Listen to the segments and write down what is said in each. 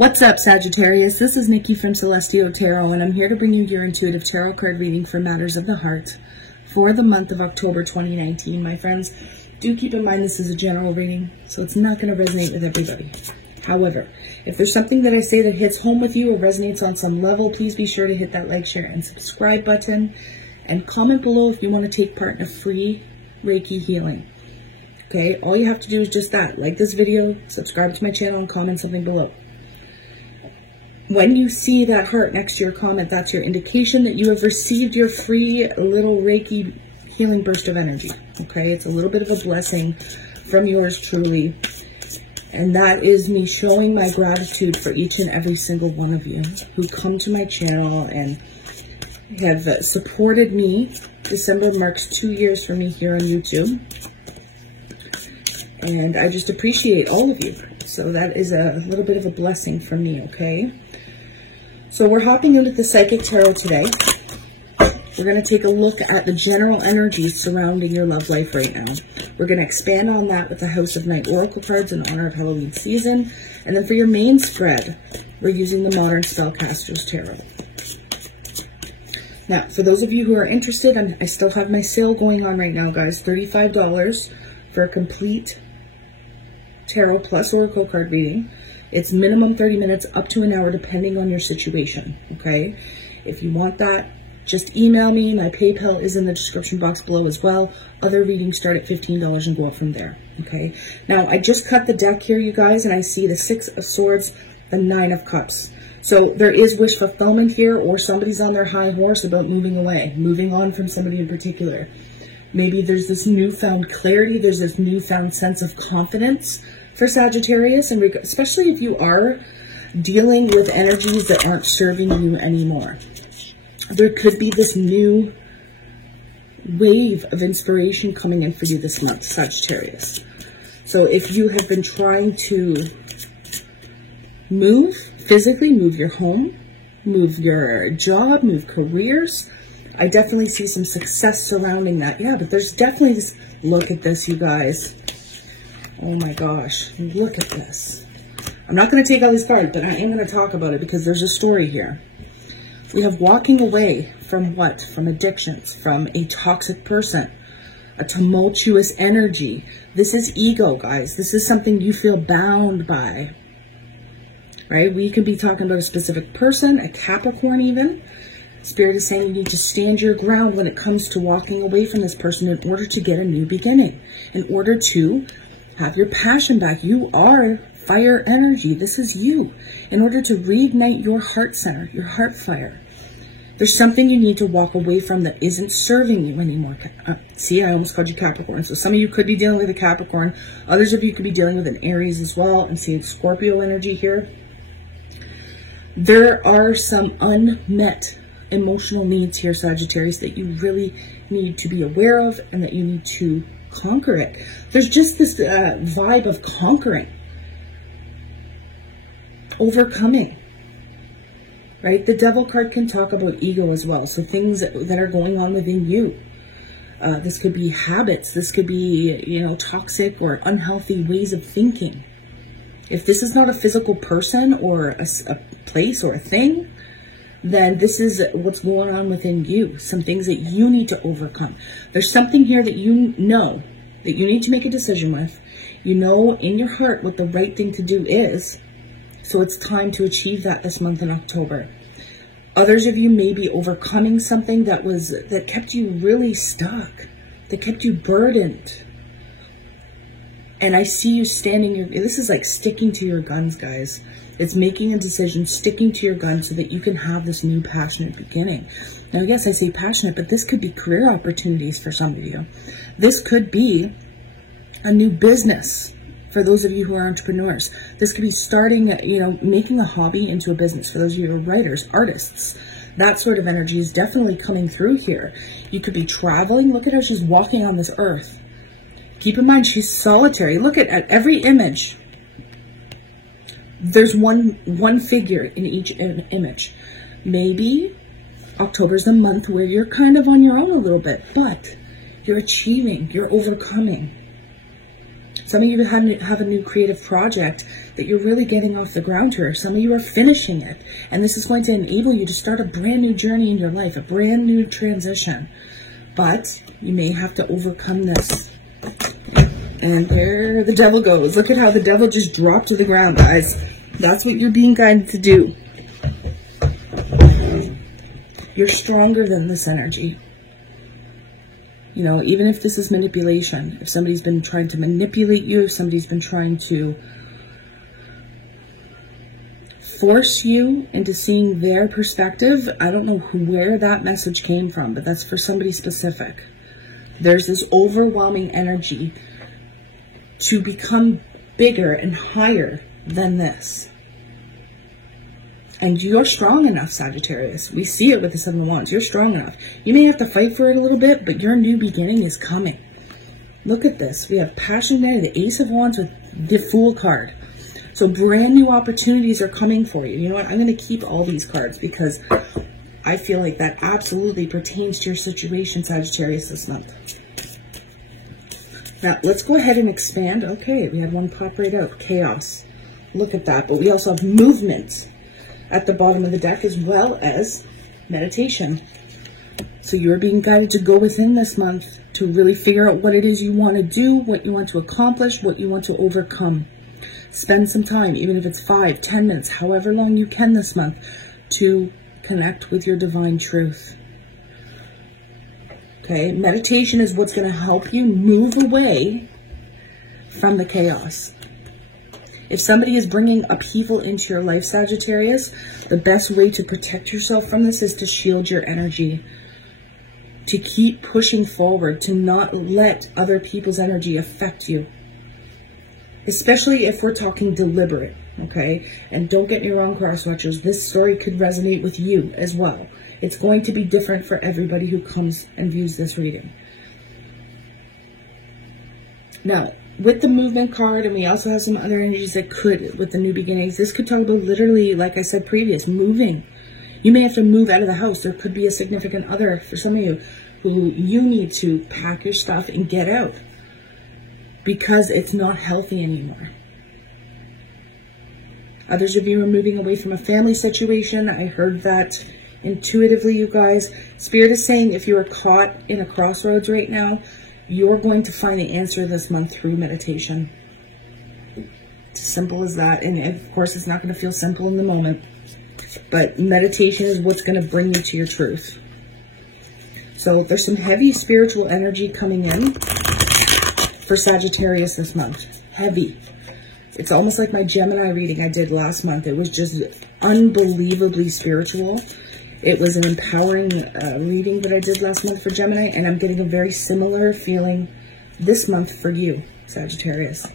What's up, Sagittarius? This is Nikki from Celestial Tarot, and I'm here to bring you your intuitive tarot card reading for matters of the heart for the month of October 2019. My friends, do keep in mind this is a general reading, so it's not going to resonate with everybody. However, if there's something that I say that hits home with you or resonates on some level, please be sure to hit that like, share, and subscribe button, and comment below if you want to take part in a free Reiki healing. Okay, all you have to do is just that. Like this video, subscribe to my channel, and comment something below. When you see that heart next to your comment, that's your indication that you have received your free little Reiki healing burst of energy. Okay, it's a little bit of a blessing from yours truly. And that is me showing my gratitude for each and every single one of you who come to my channel and have supported me. December marks 2 years for me here on YouTube. And I just appreciate all of you. So that is a little bit of a blessing from me, okay? So we're hopping into the Psychic Tarot today. We're going to take a look at the general energies surrounding your love life right now. We're going to expand on that with the House of Night Oracle cards in honor of Halloween season. And then for your main spread, we're using the Modern Spellcasters Tarot. Now, for those of you who are interested, I still have my sale going on right now, guys. $35 for a complete Tarot plus Oracle card reading. It's minimum 30 minutes, up to an hour, depending on your situation, okay? If you want that, just email me. My PayPal is in the description box below as well. Other readings start at $15 and go up from there, okay? Now, I just cut the deck here, you guys, and I see the Six of Swords, the Nine of Cups. So there is wish fulfillment here, or somebody's on their high horse about moving away, moving on from somebody in particular. Maybe there's this newfound clarity, there's this newfound sense of confidence for Sagittarius, and especially if you are dealing with energies that aren't serving you anymore. There could be this new wave of inspiration coming in for you this month, Sagittarius. So if you have been trying to move physically, move your home, move your job, move careers, I definitely see some success surrounding that. Yeah, but there's definitely this, look at this, you guys. Oh my gosh, look at this. I'm not going to take all these cards, but I am going to talk about it because there's a story here. We have walking away from what? From addictions, from a toxic person, a tumultuous energy. This is ego, guys. This is something you feel bound by, right? We could be talking about a specific person, a Capricorn even. Spirit is saying you need to stand your ground when it comes to walking away from this person in order to get a new beginning, in order to have your passion back. You are fire energy. This is you. In order to reignite your heart center, your heart fire, there's something you need to walk away from that isn't serving you anymore. See, I almost called you Capricorn. So some of you could be dealing with a Capricorn. Others of you could be dealing with an Aries as well. I'm seeing Scorpio energy here. There are some unmet emotional needs here, Sagittarius, that you really need to be aware of and that you need to conquer it. There's just this vibe of conquering, overcoming, right? The Devil card can talk about ego as well. So things that are going on within you. This could be habits. This could be, you know, toxic or unhealthy ways of thinking. If this is not a physical person or a place or a thing, then this is what's going on within you. Some things that you need to overcome. There's something here that you know that you need to make a decision with. You know in your heart what the right thing to do is. So it's time to achieve that this month in October. Others of you may be overcoming something that kept you really stuck, that kept you burdened. And I see you standing, this is like sticking to your guns, guys. It's making a decision, sticking to your guns so that you can have this new passionate beginning. Now, yes, I say passionate, but this could be career opportunities for some of you. This could be a new business for those of you who are entrepreneurs. This could be starting, you know, making a hobby into a business for those of you who are writers, artists. That sort of energy is definitely coming through here. You could be traveling. Look at how she's walking on this earth. Keep in mind, she's solitary. Look at every image. There's one figure in each image. Maybe October's the month where you're kind of on your own a little bit, but you're achieving, you're overcoming. Some of you have a new creative project that you're really getting off the ground here. Some of you are finishing it. And this is going to enable you to start a brand new journey in your life, a brand new transition. But you may have to overcome this. And there the devil goes. Look at how the devil just dropped to the ground, guys. That's what you're being guided to do. You're stronger than this energy. You know, even if this is manipulation, if somebody's been trying to manipulate you, if somebody's been trying to force you into seeing their perspective, I don't know where that message came from, but that's for somebody specific. There's this overwhelming energy to become bigger and higher than this. And you're strong enough, Sagittarius. We see it with the Seven of Wands. You're strong enough. You may have to fight for it a little bit, but your new beginning is coming. Look at this. We have Passion there, the Ace of Wands with the Fool card. So brand new opportunities are coming for you. You know what? I'm going to keep all these cards because I feel like that absolutely pertains to your situation, Sagittarius, this month. Now, let's go ahead and expand. Okay, we had one pop right out. Chaos. Look at that. But we also have movement at the bottom of the deck, as well as meditation. So you're being guided to go within this month to really figure out what it is you want to do, what you want to accomplish, what you want to overcome. Spend some time, even if it's 5, 10 minutes, however long you can this month, to connect with your divine truth. Okay, meditation is what's going to help you move away from the chaos. If somebody is bringing upheaval into your life, Sagittarius, the best way to protect yourself from this is to shield your energy, to keep pushing forward, to not let other people's energy affect you. Especially if we're talking deliberate, okay? And don't get me wrong, cross watchers, this story could resonate with you as well. It's going to be different for everybody who comes and views this reading. Now, with the movement card, and we also have some other energies that could, with the new beginnings, this could talk about literally, like I said previous, moving. You may have to move out of the house. There could be a significant other for some of you who you need to pack your stuff and get out because it's not healthy anymore. Others of you are moving away from a family situation. I heard that intuitively, you guys. Spirit is saying if you are caught in a crossroads right now, you're going to find the answer this month through meditation. It's as simple as that. And of course, it's not going to feel simple in the moment. But meditation is what's going to bring you to your truth. So there's some heavy spiritual energy coming in for Sagittarius this month. Heavy. It's almost like my Gemini reading I did last month. It was just unbelievably spiritual. It was an empowering reading that I did last month for Gemini, and I'm getting a very similar feeling this month for you, Sagittarius.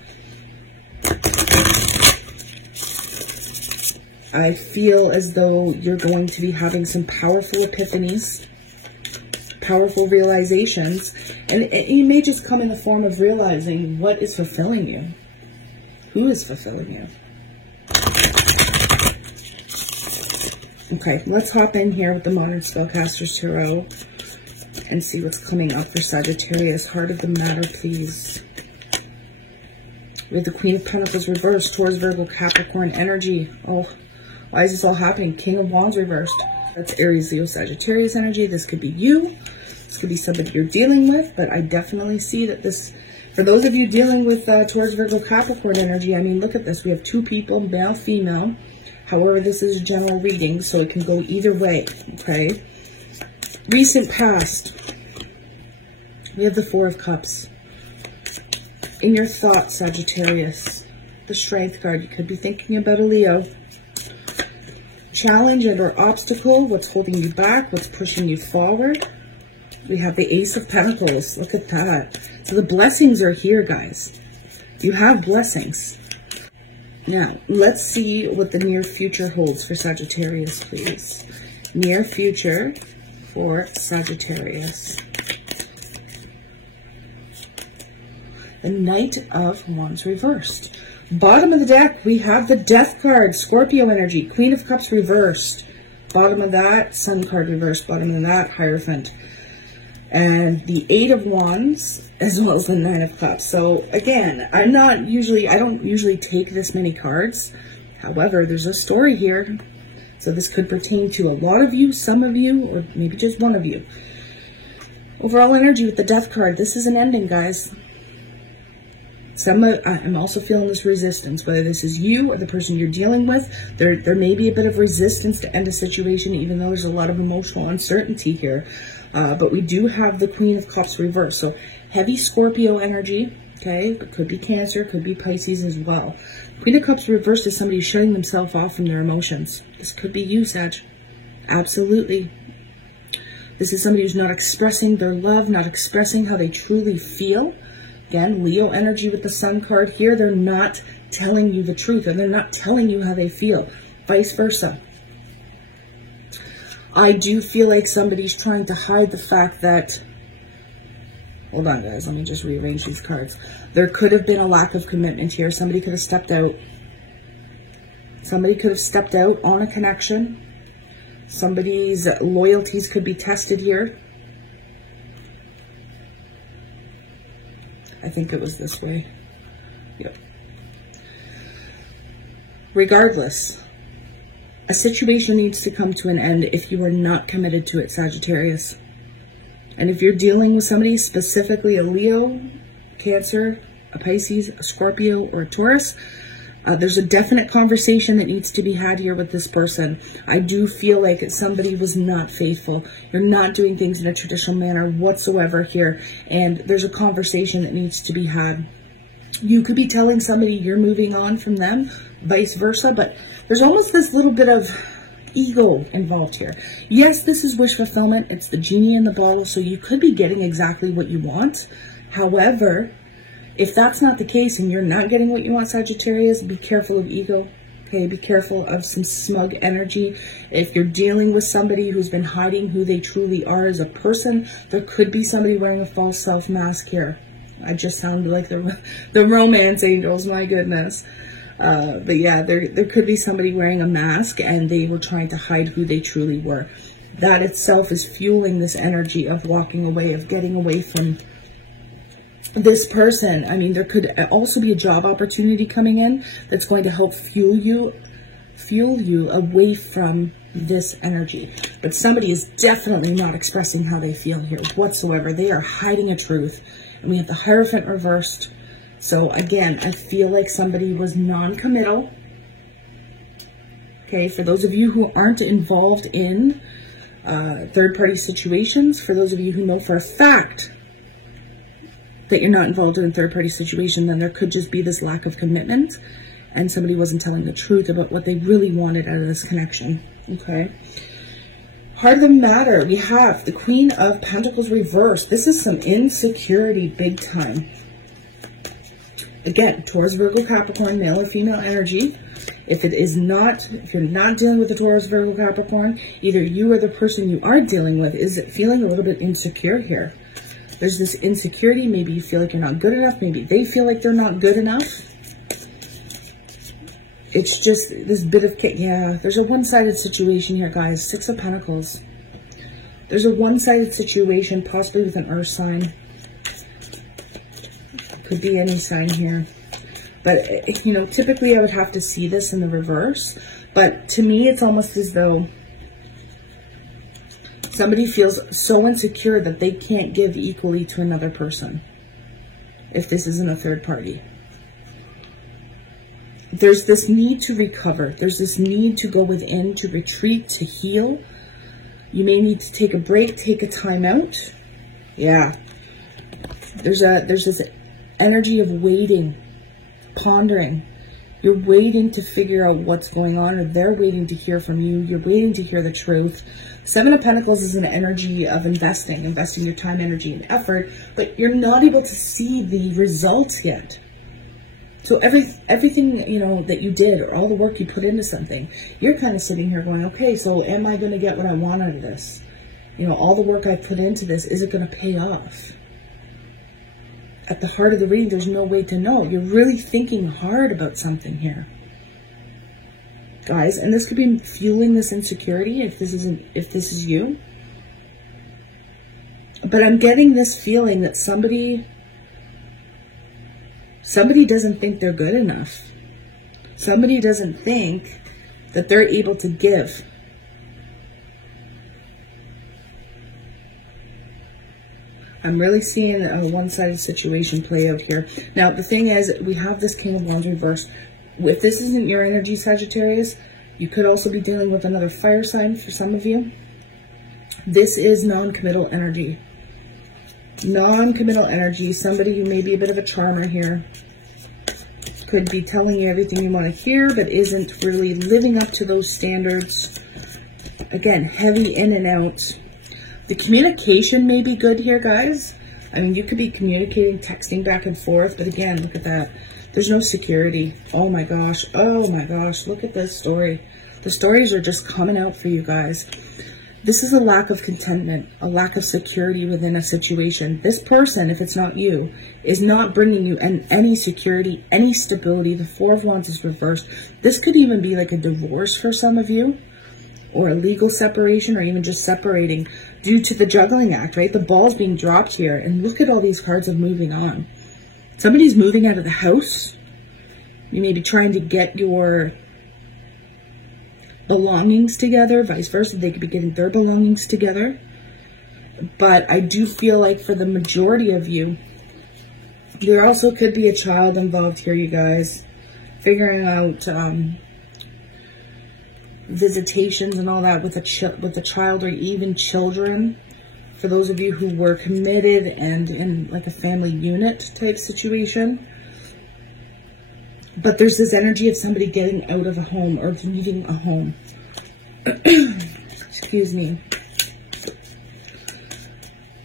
I feel as though you're going to be having some powerful epiphanies, powerful realizations, and it may just come in the form of realizing what is fulfilling you. Who is fulfilling you? Okay, let's hop in here with the Modern Spellcasters Tarot and see what's coming up for Sagittarius. Heart of the matter, please. We have the Queen of Pentacles reversed, Taurus, Virgo, Capricorn energy. Oh, why is this all happening? King of Wands reversed. That's Aries, Leo, Sagittarius energy. This could be you. This could be somebody you're dealing with, but I definitely see that this, for those of you dealing with Taurus, Virgo, Capricorn energy, I mean, look at this. We have two people, male, female. However, this is a general reading, so it can go either way, okay? Recent past. We have the Four of Cups. In your thoughts, Sagittarius, the Strength card. You could be thinking about a Leo. Challenge and or obstacle. What's holding you back? What's pushing you forward? We have the Ace of Pentacles. Look at that. So the blessings are here, guys. You have blessings. Now, let's see what the near future holds for Sagittarius, please. Near future for Sagittarius. The Knight of Wands reversed. Bottom of the deck, we have the Death card, Scorpio energy, Queen of Cups reversed. Bottom of that, Sun card reversed. Bottom of that, Hierophant. and the Eight of Wands, as well as the Nine of Cups. So again, I don't usually take this many cards. However, there's a story here. So this could pertain to a lot of you, some of you, or maybe just one of you. Overall energy with the Death card. This is an ending, guys. I'm also feeling this resistance, whether this is you or the person you're dealing with. There may be a bit of resistance to end a situation, even though there's a lot of emotional uncertainty here. But we do have the Queen of Cups reversed. So heavy Scorpio energy, okay? But could be Cancer, could be Pisces as well. Queen of Cups reversed is somebody shutting themselves off from their emotions. This could be you, Sag. Absolutely. This is somebody who's not expressing their love, not expressing how they truly feel. Again, Leo energy with the Sun card here. They're not telling you the truth, and they're not telling you how they feel. Vice versa. I do feel like somebody's trying to hide the fact that... Hold on, guys. Let me just rearrange these cards. There could have been a lack of commitment here. Somebody could have stepped out. Somebody could have stepped out on a connection. Somebody's loyalties could be tested here. I think it was this way. Yep. Regardless, a situation needs to come to an end if you are not committed to it, Sagittarius. And if you're dealing with somebody, specifically a Leo, Cancer, a Pisces, a Scorpio, or a Taurus, there's a definite conversation that needs to be had here with this person. I do feel like somebody was not faithful. You're not doing things in a traditional manner whatsoever here. And there's a conversation that needs to be had. You could be telling somebody you're moving on from them, vice versa. But there's almost this little bit of ego involved here. Yes, this is wish fulfillment. It's the genie in the bottle. So you could be getting exactly what you want. However, if that's not the case and you're not getting what you want, Sagittarius, be careful of ego. Okay, be careful of some smug energy. If you're dealing with somebody who's been hiding who they truly are as a person, there could be somebody wearing a false self mask here. I just sounded like the romance angels, my goodness. But yeah, there could be somebody wearing a mask and they were trying to hide who they truly were. That itself is fueling this energy of walking away, of getting away from this person. I mean, there could also be a job opportunity coming in that's going to help fuel you away from this energy. But somebody is definitely not expressing how they feel here whatsoever. They are hiding a truth. And we have the Hierophant reversed. So again, I feel like somebody was non-committal. Okay, for those of you who aren't involved in third-party situations, for those of you who know for a fact that you're not involved in a third-party situation, then there could just be this lack of commitment and somebody wasn't telling the truth about what they really wanted out of this connection. Okay. Heart of the matter, we have the Queen of Pentacles reversed. This is some insecurity big time. Again, Taurus, Virgo, Capricorn, male or female energy. If you're not dealing with the Taurus, Virgo, Capricorn, either you or the person you are dealing with is feeling a little bit insecure here. There's this insecurity. Maybe you feel like you're not good enough. Maybe they feel like they're not good enough. It's just this bit of, yeah, there's a one-sided situation here, guys. Six of Pentacles. There's a one-sided situation, possibly with an earth sign. Could be any sign here. But, you know, typically I would have to see this in the reverse. But to me, it's almost as though somebody feels so insecure that they can't give equally to another person if this isn't a third party. There's this need to recover. There's this need to go within, to retreat, to heal. You may need to take a break, take a time out. Yeah. There's this energy of waiting, pondering. You're waiting to figure out what's going on, or they're waiting to hear from you. You're waiting to hear the truth. Seven of Pentacles is an energy of investing your time, energy, and effort, but you're not able to see the results yet. So everything, you know, that you did, or all the work you put into something, you're kind of sitting here going, okay, so am I going to get what I want out of this? You know, all the work I put into this, is it going to pay off? At the heart of the reading, there's no way to know. You're really thinking hard about something here, guys, and this could be fueling this insecurity if this is you. But I'm getting this feeling that somebody doesn't think they're good enough. Somebody doesn't think that they're able to give. I'm really seeing a one-sided situation play out here. Now, the thing is, we have this King of Wands reversed. If this isn't your energy, Sagittarius, you could also be dealing with another fire sign for some of you. This is non-committal energy. Non-committal energy. Somebody who may be a bit of a charmer here. Could be telling you everything you want to hear, but isn't really living up to those standards. Again, heavy in and out. The communication may be good here, guys. I mean, you could be communicating, texting back and forth, but again, look at that. There's no security. Oh my gosh. Oh my gosh. Look at this story. The stories are just coming out for you guys. This is a lack of contentment, a lack of security within a situation. This person, if it's not you, is not bringing you any security, any stability. The Four of Wands is reversed. This could even be like a divorce for some of you, or a legal separation, or even just separating due to the juggling act, right? The ball's being dropped here, and look at all these cards of moving on. Somebody's moving out of the house. You may be trying to get your belongings together, vice versa. They could be getting their belongings together. But I do feel like for the majority of you, there also could be a child involved here, you guys. Figuring out visitations and all that with a child, or even children. For those of you who were committed and in like a family unit type situation. But there's this energy of somebody getting out of a home or leaving a home. Excuse me.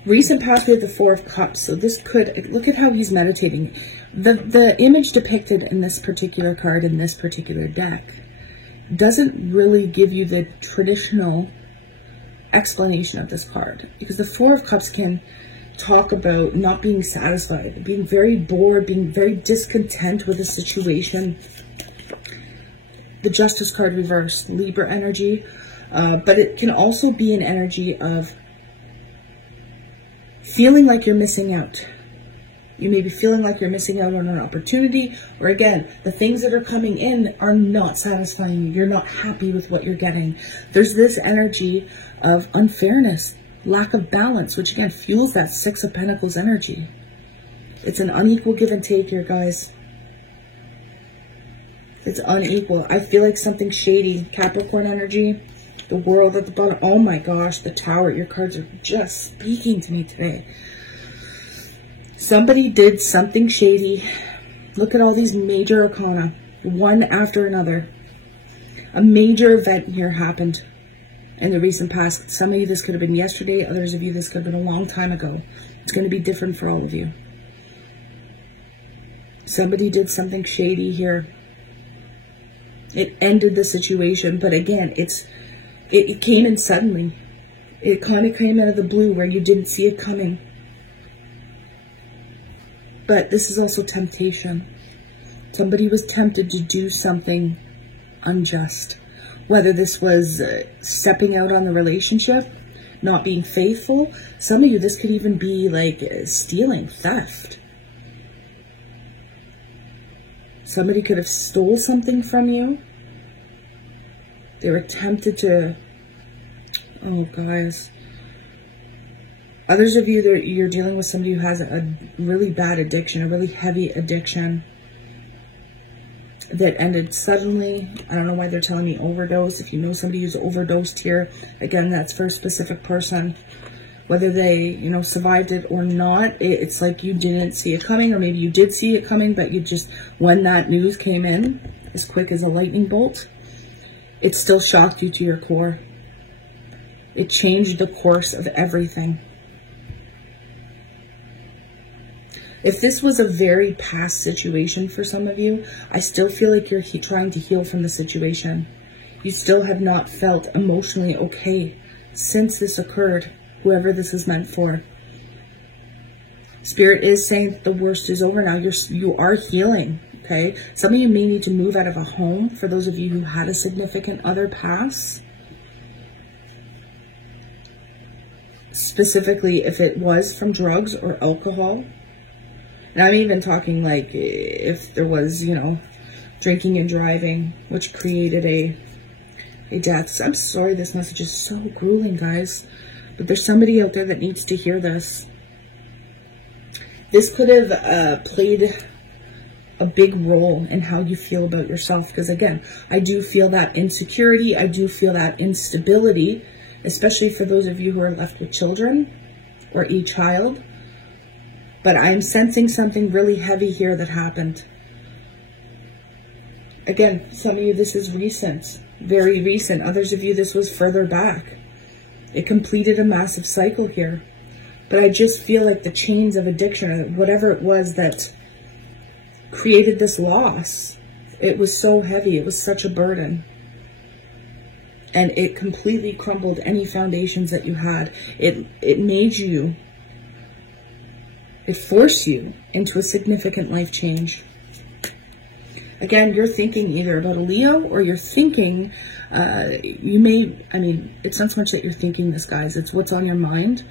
Recent past with the Four of Cups. So this could, look at how he's meditating. The image depicted in this particular card, in this particular deck, doesn't really give you the traditional explanation of this card, because the Four of Cups can talk about not being satisfied, being very bored, being very discontent with a situation. The Justice card reversed, Libra energy, but it can also be an energy of feeling like you're missing out. You may be feeling like you're missing out on an opportunity, or again, the things that are coming in are not satisfying you. You're not happy with what you're getting. There's this energy of unfairness, lack of balance, which again fuels that Six of Pentacles energy. It's an unequal give and take here, guys. It's unequal. I feel like something shady. Capricorn energy, the World at the bottom. Oh my gosh, the Tower. Your cards are just speaking to me today. Somebody did something shady. Look at all these major arcana, one after another. A major event here happened in the recent past. Some of you, this could have been yesterday. Others of you, this could have been a long time ago. It's going to be different for all of you. Somebody did something shady here. It ended the situation, but again, it came in suddenly. It kind of came out of the blue where you didn't see it coming. But this is also temptation. Somebody was tempted to do something unjust. Whether this was stepping out on the relationship, not being faithful. Some of you, this could even be like stealing, theft. Somebody could have stole something from you. They were tempted to... Oh, guys. Others of you, you're dealing with somebody who has a really bad addiction, a really heavy addiction that ended suddenly. I don't know why they're telling me overdose. If you know somebody who's overdosed here, again, that's for a specific person. Whether they, you know, survived it or not, it's like you didn't see it coming, or maybe you did see it coming, but you just, when that news came in, as quick as a lightning bolt, it still shocked you to your core. It changed the course of everything. If this was a very past situation for some of you, I still feel like you're trying to heal from the situation. You still have not felt emotionally okay since this occurred, whoever this is meant for. Spirit is saying that the worst is over now. You are healing, okay? Some of you may need to move out of a home, for those of you who had a significant other pass. specifically if it was from drugs or alcohol. And I'm even talking like if there was, you know, drinking and driving, which created a death. I'm sorry this message is so grueling, guys. But there's somebody out there that needs to hear this. This could have played a big role in how you feel about yourself. Because again, I do feel that insecurity. I do feel that instability, especially for those of you who are left with children or a child. But I'm sensing something really heavy here that happened. Again, some of you, this is recent, very recent. Others of you, this was further back. It completed a massive cycle here. But I just feel like the chains of addiction, or whatever it was that created this loss, it was so heavy. It was such a burden. And it completely crumbled any foundations that you had. It made you, it forced you into a significant life change. Again, you're thinking either about a Leo, or you're thinking, it's not so much that you're thinking this, guys, it's what's on your mind.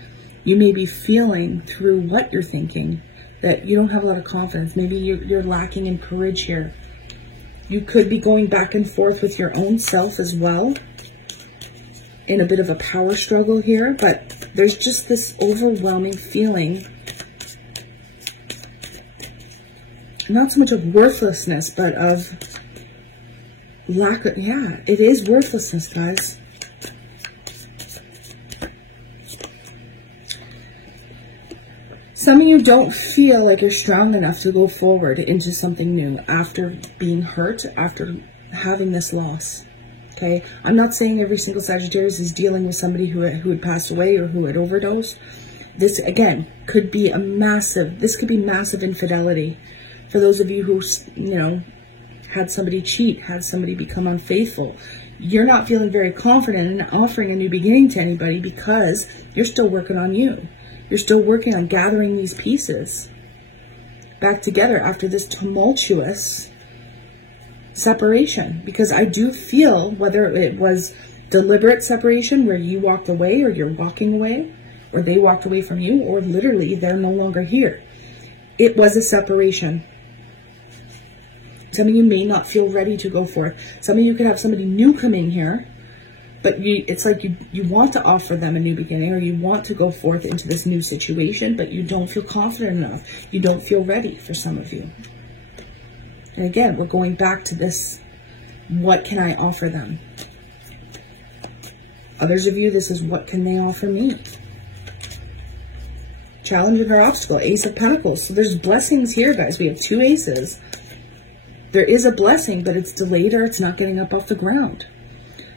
You may be feeling through what you're thinking that you don't have a lot of confidence. Maybe you're lacking in courage here. You could be going back and forth with your own self as well, in a bit of a power struggle here, but there's just this overwhelming feeling, not so much of worthlessness, but of lack of, yeah, it is worthlessness, guys. Some of you don't feel like you're strong enough to go forward into something new after being hurt, after having this loss. Okay, I'm not saying every single Sagittarius is dealing with somebody who had passed away or who had overdosed. This, again, could be this could be massive infidelity. For those of you who, you know, had somebody cheat, had somebody become unfaithful, you're not feeling very confident in offering a new beginning to anybody because you're still working on you. You're still working on gathering these pieces back together after this tumultuous separation. Because I do feel, whether it was deliberate separation where you walked away or you're walking away, or they walked away from you, or literally they're no longer here, it was a separation. Some of you may not feel ready to go forth. Some of you could have somebody new come in here, but it's like you want to offer them a new beginning, or you want to go forth into this new situation, but you don't feel confident enough. You don't feel ready, for some of you. And again, we're going back to this, what can I offer them? Others of you, this is what can they offer me? Challenge or obstacle, Ace of Pentacles. So there's blessings here, guys. We have two aces. There is a blessing, but it's delayed or it's not getting up off the ground.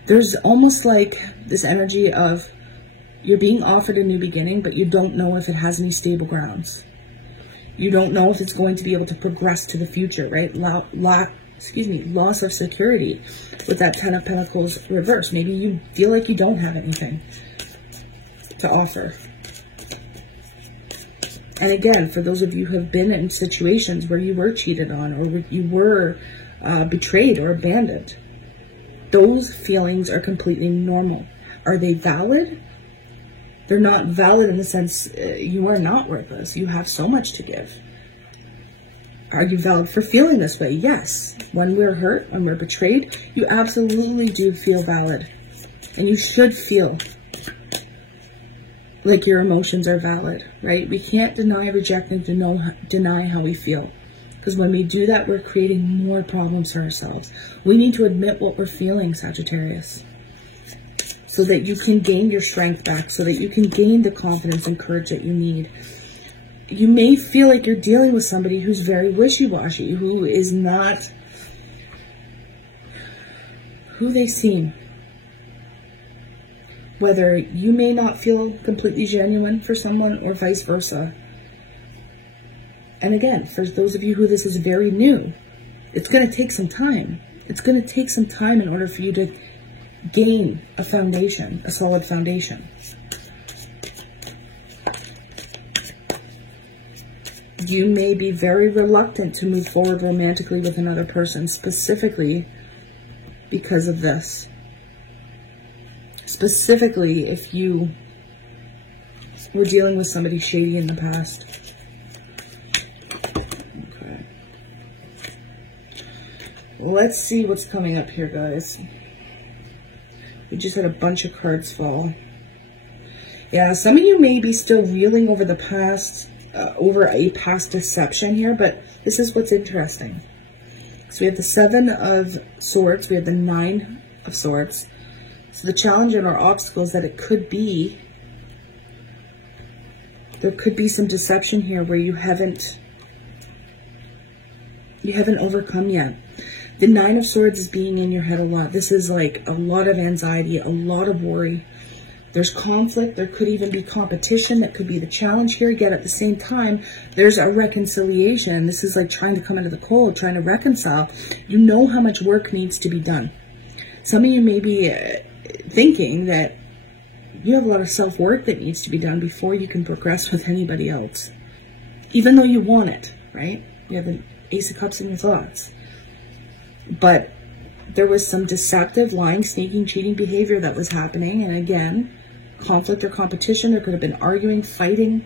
There's almost like this energy of you're being offered a new beginning, but you don't know if it has any stable grounds. You don't know if it's going to be able to progress to the future, right? Loss of security with that Ten of Pentacles reverse. Maybe you feel like you don't have anything to offer. And again, for those of you who have been in situations where you were cheated on, or you were betrayed or abandoned, those feelings are completely normal. Are they valid? They're not valid in the sense you are not worthless. You have so much to give. Are you valid for feeling this way? Yes. When we're hurt, when we're betrayed, you absolutely do feel valid. And you should feel like your emotions are valid, right? We can't deny, reject, and deny how we feel. Because when we do that, we're creating more problems for ourselves. We need to admit what we're feeling, Sagittarius, so that you can gain your strength back, so that you can gain the confidence and courage that you need. You may feel like you're dealing with somebody who's very wishy-washy, who is not who they seem. Whether you may not feel completely genuine for someone or vice versa. And again, for those of you who this is very new, it's going to take some time. It's going to take some time in order for you to gain a foundation, a solid foundation. You may be very reluctant to move forward romantically with another person, specifically because of this. Specifically, if you We're dealing with somebody shady in the past. Okay. Let's see what's coming up here, guys. We just had a bunch of cards fall. Yeah, some of you may be still reeling over the past, over a past deception here, but this is what's interesting. So we have the 7 of Swords, we have the 9 of Swords. So the challenge and our obstacle is that it could be, there could be some deception here where you haven't overcome yet. The 9 of Swords is being in your head a lot. This is like a lot of anxiety, a lot of worry. There's conflict. There could even be competition. That could be the challenge here. Again, at the same time, there's a reconciliation. This is like trying to come into the cold, trying to reconcile. You know how much work needs to be done. Some of you may be thinking that you have a lot of self-work that needs to be done before you can progress with anybody else. Even though you want it, right? You have the Ace of Cups in your thoughts. But there was some deceptive, lying, sneaking, cheating behavior that was happening. And again, conflict or competition. There could have been arguing, fighting.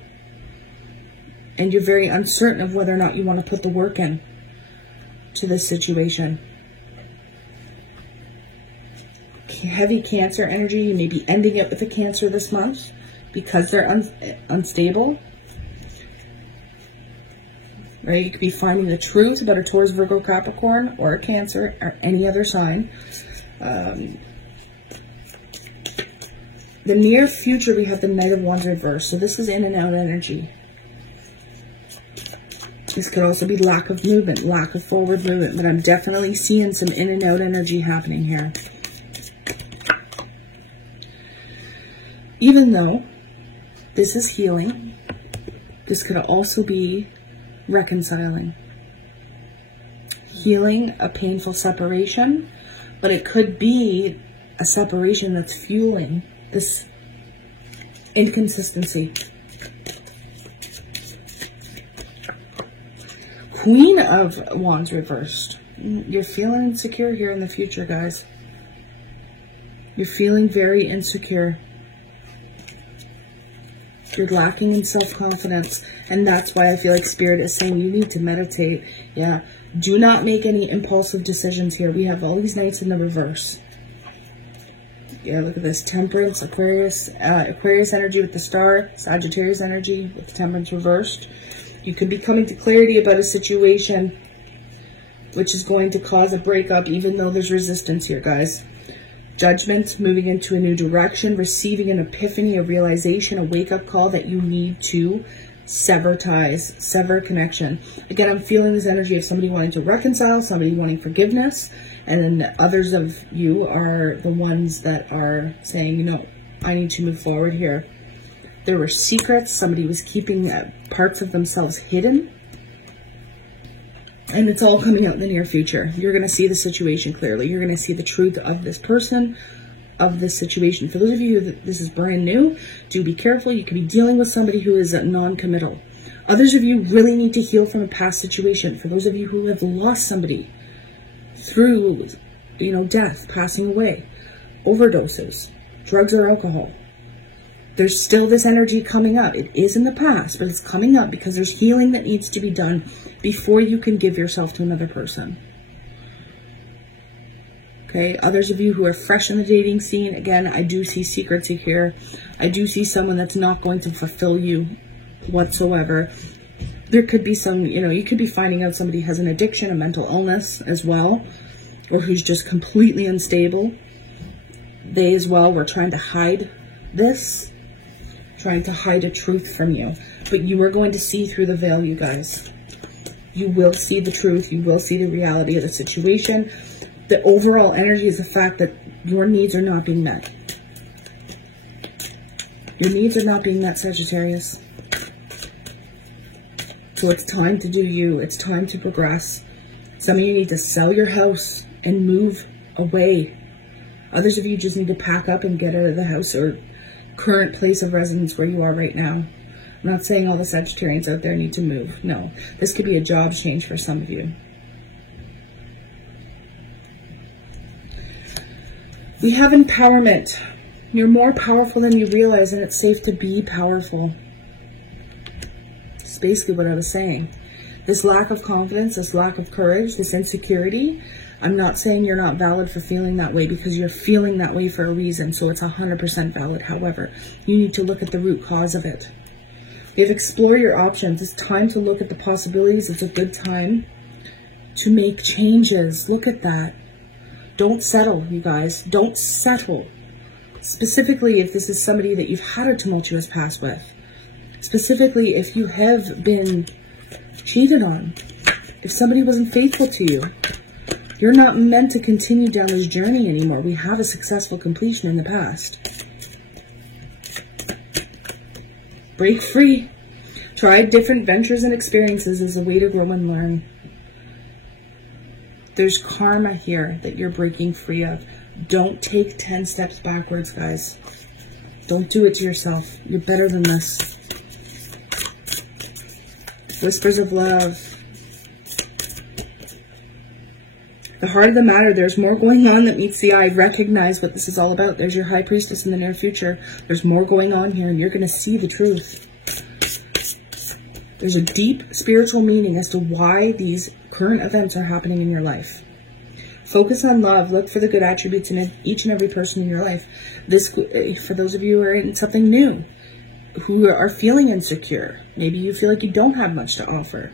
And you're very uncertain of whether or not you want to put the work in to this situation. Heavy Cancer energy. You may be ending it with a Cancer this month because they're unstable. Right? You could be finding the truth about a Taurus, Virgo, Capricorn, or a Cancer, or any other sign. The near future, we have the Knight of Wands reversed. So this is in and out energy. This could also be lack of movement, lack of forward movement. But I'm definitely seeing some in and out energy happening here. Even though this is healing, this could also be reconciling. Healing a painful separation, but it could be a separation that's fueling this inconsistency. Queen of Wands reversed. You're feeling insecure here in the future, guys. You're feeling very insecure. You're lacking in self-confidence. And that's why I feel like Spirit is saying you need to meditate. Yeah. Do not make any impulsive decisions here. We have all these Knights in the reverse. Yeah, look at this. Temperance, Aquarius energy with the Star, Sagittarius energy with the Temperance reversed. You could be coming to clarity about a situation which is going to cause a breakup, even though there's resistance here, guys. Judgment, moving into a new direction, receiving an epiphany, a realization, a wake-up call that you need to sever ties, sever connection. Again, I'm feeling this energy of somebody wanting to reconcile, somebody wanting forgiveness, and then others of you are the ones that are saying, you know, I need to move forward here. There were secrets. Somebody was keeping parts of themselves hidden. And it's all coming out in the near future. You're going to see the situation clearly. You're going to see the truth of this person, of this situation. For those of you that this is brand new, do be careful. You could be dealing with somebody who is non-committal. Others of you really need to heal from a past situation. For those of you who have lost somebody through, you know, death, passing away, overdoses, drugs or alcohol, there's still this energy coming up. It is in the past, but it's coming up because there's healing that needs to be done before you can give yourself to another person. Okay, others of you who are fresh in the dating scene, again, I do see secrets here. I do see someone that's not going to fulfill you whatsoever. There could be some, you know, you could be finding out somebody has an addiction, a mental illness as well, or who's just completely unstable. They as well were trying to hide this, trying to hide a truth from you. But you are going to see through the veil, you guys. You will see the truth. You will see the reality of the situation. The overall energy is the fact that your needs are not being met. Your needs are not being met, Sagittarius. So it's time to do you. It's time to progress. Some of you need to sell your house and move away. Others of you just need to pack up and get out of the house or current place of residence where you are right now. I'm not saying all the Sagittarians out there need to move. No, this could be a job change for some of you. We have empowerment. You're more powerful than you realize, and it's safe to be powerful. It's basically what I was saying. This lack of confidence, this lack of courage, this insecurity, I'm not saying you're not valid for feeling that way, because you're feeling that way for a reason, so it's 100% valid. However, you need to look at the root cause of it. You have to explore your options. It's time to look at the possibilities. It's a good time to make changes. Look at that. Don't settle, you guys. Don't settle. Specifically, if this is somebody that you've had a tumultuous past with. Specifically, if you have been cheated on. If somebody wasn't faithful to you. You're not meant to continue down this journey anymore. We have a successful completion in the past. Break free. Try different ventures and experiences as a way to grow and learn. There's karma here that you're breaking free of. Don't take 10 steps backwards, guys. Don't do it to yourself. You're better than this. Whispers of love. The heart of the matter, there's more going on that meets the eye. Recognize what this is all about. There's your high priestess in the near future. There's more going on here, and you're going to see the truth. There's a deep spiritual meaning as to why these current events are happening in your life. Focus on love. Look for the good attributes in each and every person in your life. This, for those of you who are in something new, who are feeling insecure. Maybe you feel like you don't have much to offer.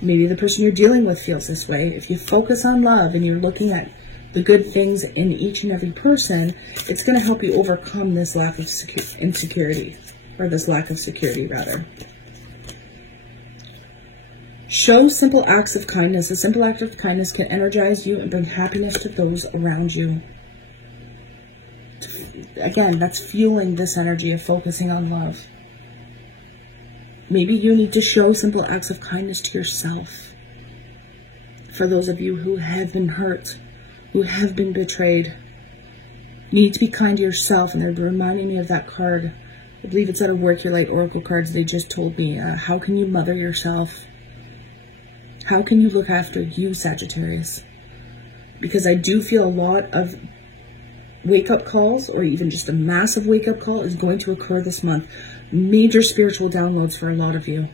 Maybe the person you're dealing with feels this way. If you focus on love and you're looking at the good things in each and every person, it's going to help you overcome this lack of insecurity, or this lack of security, rather. Show simple acts of kindness. A simple act of kindness can energize you and bring happiness to those around you. Again, that's fueling this energy of focusing on love. Maybe you need to show simple acts of kindness to yourself. For those of you who have been hurt, who have been betrayed, you need to be kind to yourself. And they're reminding me of that card. I believe it's out of Work Your Light Oracle cards. They just told me, how can you mother yourself? How can you look after you, Sagittarius? Because I do feel a lot of wake-up calls, or even just a massive wake-up call, is going to occur this month. Major spiritual downloads for a lot of you.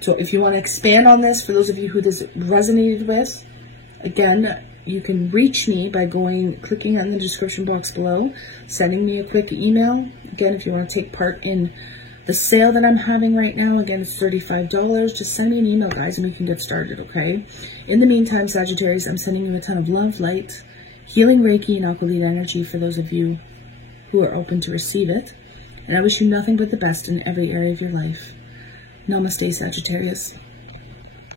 So if you want to expand on this, for those of you who this resonated with, again, you can reach me by clicking on the description box below, sending me a quick email. Again, if you want to take part in the sale that I'm having right now, again, it's $35. Just send me an email, guys, and we can get started, okay? In the meantime, Sagittarius, I'm sending you a ton of love, light, healing Reiki, and Aqualite energy for those of you who are open to receive it. And I wish you nothing but the best in every area of your life. Namaste, Sagittarius.